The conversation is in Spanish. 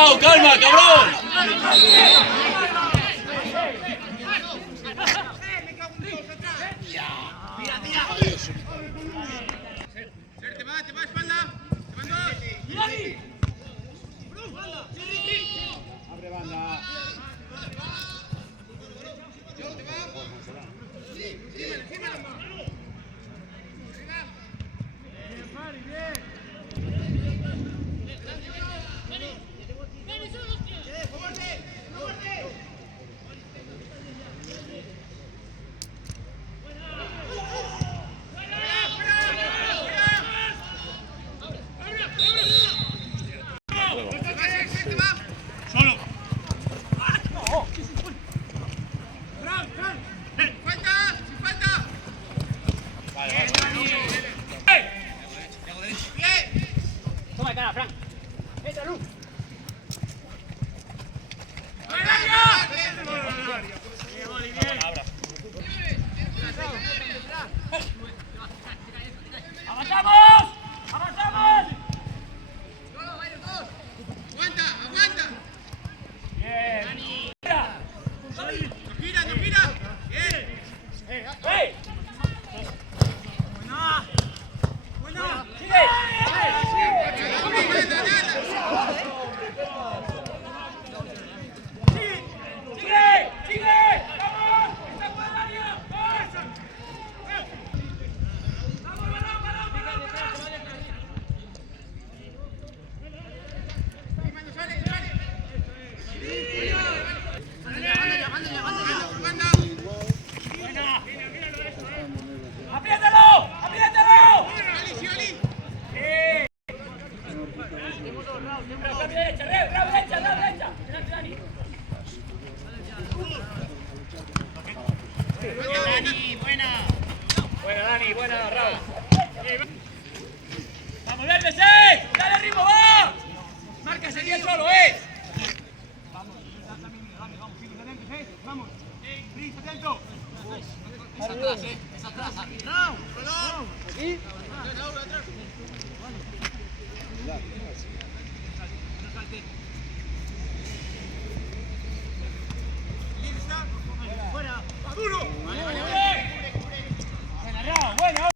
Raúl, calma, cabrón. Te va, espalda. Te van dos. Abre banda. Toma cara, Frank. Entra, Lu. ¡Avanzamos! ¡Avanzamos! Aguanta, aguanta. Bien. No gira, no gira. Bien. ¡Hey! Buena. ¡Sigue! ¡Sigue! ¡Vamos! ¡Está por el área! ¡Vamos, balón! ¡Apriétalo! ¡Apriétalo! Derecha! ¡Dani! Buena, Dani, buena, Raúl. ¡Vamos, verde, sí!